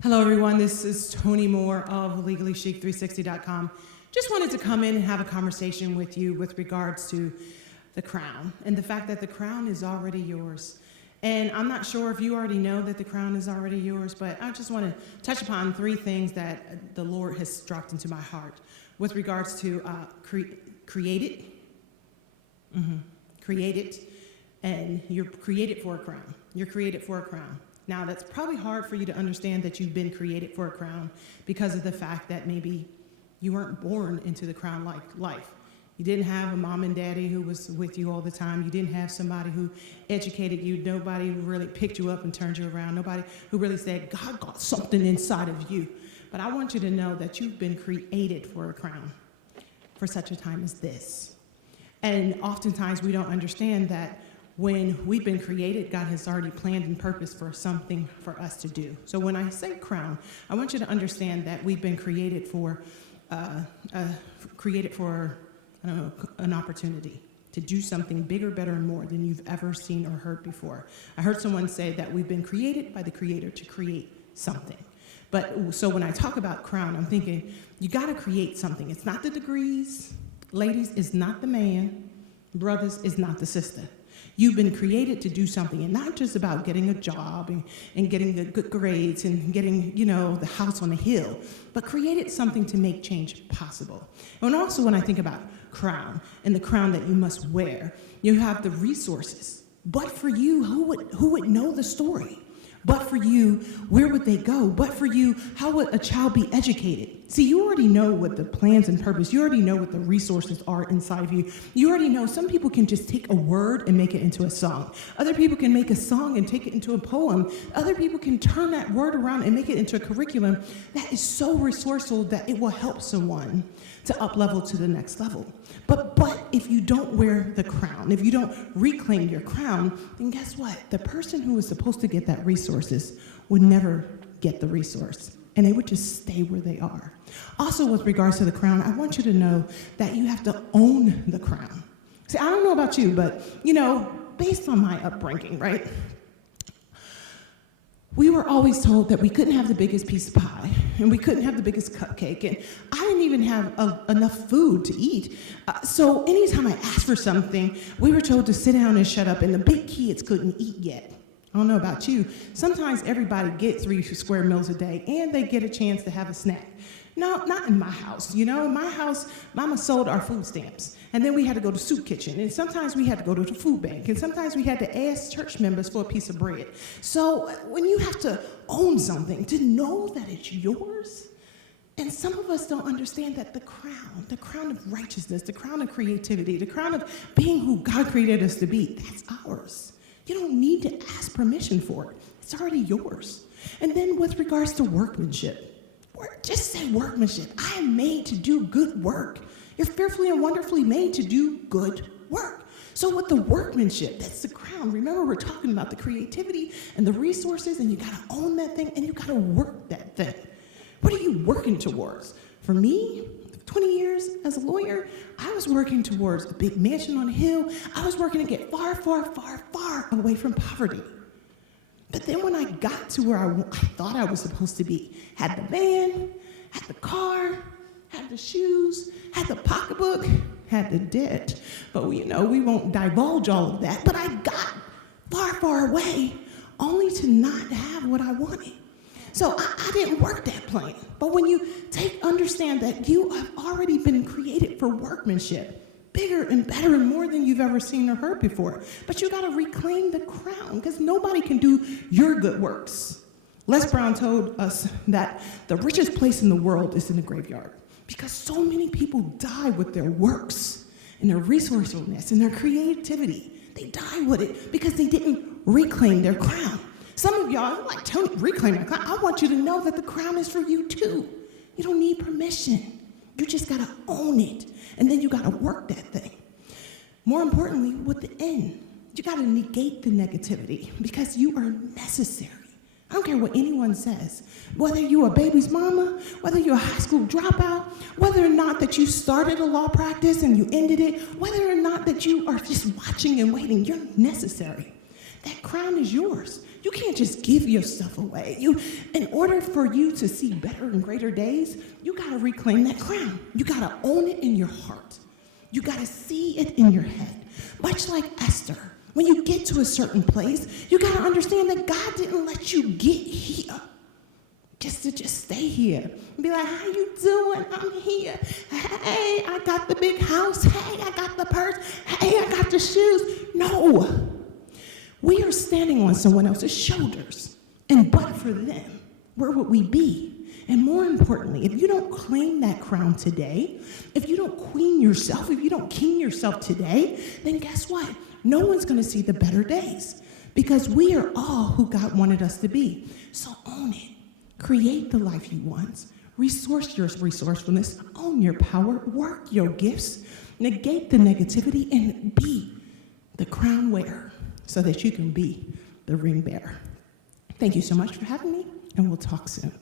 Hello, everyone. This is Tony Moore of LegallyChic360.com. Just wanted to come in and have a conversation with you with regards to the crown and the fact that the crown is already yours. And I'm not sure if you already know that the crown is already yours, but I just want to touch upon three things that the Lord has dropped into my heart with regards to created, and you're created for a crown. You're created for a crown. Now, that's probably hard for you to understand that you've been created for a crown because of the fact that maybe you weren't born into the crown-like life. You didn't have a mom and daddy who was with you all the time. You didn't have somebody who educated you. Nobody who really picked you up and turned you around. Nobody who really said, God got something inside of you. But I want you to know that you've been created for a crown for such a time as this. And oftentimes we don't understand that when we've been created, God has already planned and purposed for something for us to do. So when I say crown, I want you to understand that we've been created for an opportunity to do something bigger, better, and more than you've ever seen or heard before. I heard someone say that we've been created by the Creator to create something. But so when I talk about crown, I'm thinking you got to create something. It's not the degrees. Ladies, it's not the man. Brothers, it's not the sister. You've been created to do something, and not just about getting a job and getting the good grades and getting, the house on the hill, but created something to make change possible. And also when I think about crown and the crown that you must wear, you have the resources. But for you, who would know the story? But for you, where would they go? But for you, how would a child be educated? See, you already know what the plans and purpose, you already know what the resources are inside of you. You already know some people can just take a word and make it into a song. Other people can make a song and take it into a poem. Other people can turn that word around and make it into a curriculum that is so resourceful that it will help someone to up level to the next level. But if you don't wear the crown, if you don't reclaim your crown, then guess what? The person who is supposed to get that resources would never get the resource, and they would just stay where they are. Also, with regards to the crown, I want you to know that you have to own the crown. See, I don't know about you, but, based on my upbringing, right? We were always told that we couldn't have the biggest piece of pie, and we couldn't have the biggest cupcake, and I didn't even have enough food to eat. So anytime I asked for something, we were told to sit down and shut up, and the big kids couldn't eat yet. I don't know about you. Sometimes everybody gets 3 square meals a day, and they get a chance to have a snack. No, not in my house. In my house, Mama sold our food stamps. And then we had to go to soup kitchen. And sometimes we had to go to the food bank. And sometimes we had to ask church members for a piece of bread. So when you have to own something, to know that it's yours, and some of us don't understand that the crown of righteousness, the crown of creativity, the crown of being who God created us to be, that's ours. You don't need to ask permission for it. It's already yours. And then with regards to workmanship, just say workmanship. I am made to do good work. You're fearfully and wonderfully made to do good work. So with the workmanship, that's the crown. Remember, we're talking about the creativity and the resources, and you got to own that thing, and you got to work that thing. What are you working towards? For me, 20 years as a lawyer, I was working towards a big mansion on a hill. I was working to get far, far, far, far away from poverty. But then when I got to where I thought I was supposed to be, had the van, had the car, had the shoes, had the pocketbook, had the debt. But we won't divulge all of that. But I got far, far away only to not have what I wanted. So I didn't work that plan. But when you understand that you have already been created for workmanship, bigger and better and more than you've ever seen or heard before. But you got to reclaim the crown because nobody can do your good works. Les Brown told us that the richest place in the world is in the graveyard because so many people die with their works and their resourcefulness and their creativity. They die with it because they didn't reclaim their crown. Some of y'all are like, Tony, reclaim my crown. I want you to know that the crown is for you too. You don't need permission. You just got to own it. And then you got to work that thing. More importantly, with the end, you got to negate the negativity because you are necessary. I don't care what anyone says. Whether you're a baby's mama, whether you're a high school dropout, whether or not that you started a law practice and you ended it, whether or not that you are just watching and waiting, you're necessary. that crown is yours. You can't just give your stuff away. In order for you to see better and greater days, you got to reclaim that crown. You got to own it in your heart. You got to see it in your head. Much like Esther, when you get to a certain place, you got to understand that God didn't let you get here just to stay here and be like, how you doing? I'm here. Hey, I got the big house. Hey, I got the purse. Hey, I got the shoes. No. We are standing on someone else's shoulders. And but for them, where would we be? And more importantly, if you don't claim that crown today, if you don't queen yourself, if you don't king yourself today, then guess what? No one's going to see the better days, because we are all who God wanted us to be. So own it. Create the life you want. Resource your resourcefulness. Own your power. Work your gifts. Negate the negativity and be the crown wearer so that you can be the ring bearer. Thank you so much for having me, and we'll talk soon.